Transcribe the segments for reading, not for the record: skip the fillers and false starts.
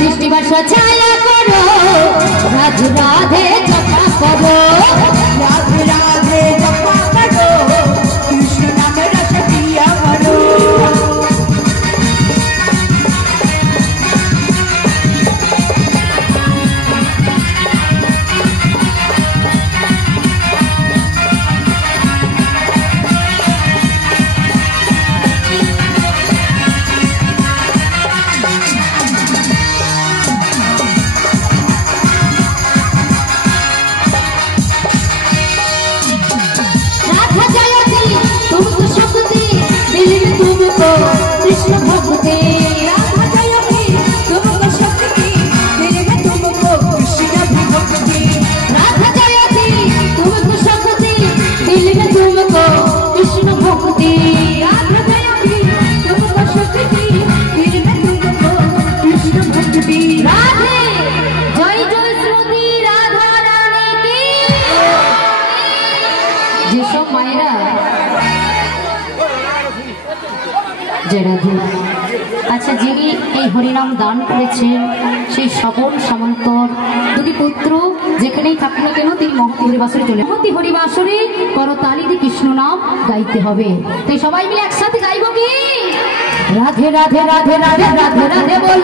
दृष्टि बर्षा छाया करो राधे राधे जपा करो राधे राधे जपा करो कृष्ण नाम रस पिया करो कृष्ण भक्ति राधा जयती तुमको शक्ति दिल में तुमको कृष्ण भक्ति राधा जयती तुमको शक्ति दिल में तुमको कृष्ण भक्ति राधा जयती तुमको शक्ति दिल में तुमको कृष्ण भक्ति राधे जय जय श्रुति राधा रानी की जेसब मायरा अच्छा যিনি এই হরিনাম দান করেছেন সেই সকল সামন্তর দুটি পুত্র যেখানেই থাকুক না কেন তিনি মহতি হরিবাসরে চলে মহতি হরিবাসরে করতালি দিয়ে কৃষ্ণ নাম গাইতে হবে। তাই সবাই মিলে একসাথে গাইব কি রাধে রাধে রাধে রাধে রাধে রাধে বল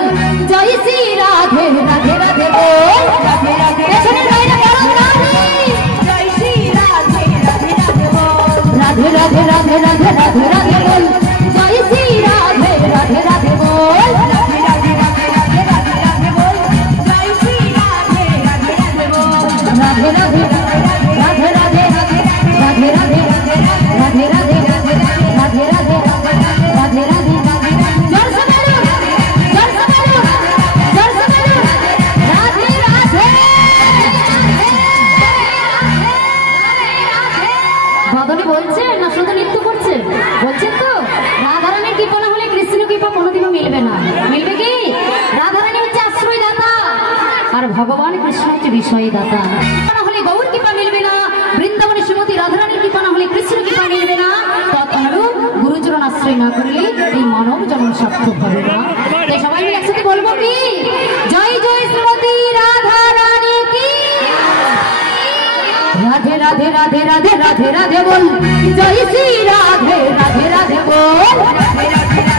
জয় শ্রী রাধে রাধে রাধে বল রাধে রাধে এখানে গাইরা বল জয় শ্রী রাধে রাধে রাধে বল রাধে রাধে রাধে রাধে রাধে রাধে বল जय श्री राधे राधे राधे बोल राधे राधे राधे राधे राधे राधे बोल जय श्री राधे राधे राधे बोल राधे राधे राधे राधे राधे राधे राधे राधे राधे राधे राधे राधे राधे राधे जल से बोलो जल से बोलो जल से बोलो राधे राधे বাদনী বলছে না শুধু নৃত্য করছে বলছেন তো রাধারানীর কৃপা না হলে কৃষ্ণ কৃপা কোনোদিনও মিলবে না মিলবে কি রাধারানী হচ্ছে আশ্রয় দাতা আর ভগবান কৃষ্ণ হচ্ছে বিষয় দাতা না হলে গৌর কৃপা মিলবে না বৃন্দাবনে শ্রীমতী রাধারানীর কৃপা না হলে কৃষ্ণ কৃপা মিলবে না তদনুরূপ গুরুচরণ আশ্রয় না করলে এই মানব জন্ম সার্থক হবে না। তাই সবাই মিলে একসাথে বলবো কি জয় জয় শ্রীমতী রাধারানী কি राधे राधे राधे राधे राधे राधे बोल जय श्री राधे राधे राधे बोल राधे राधे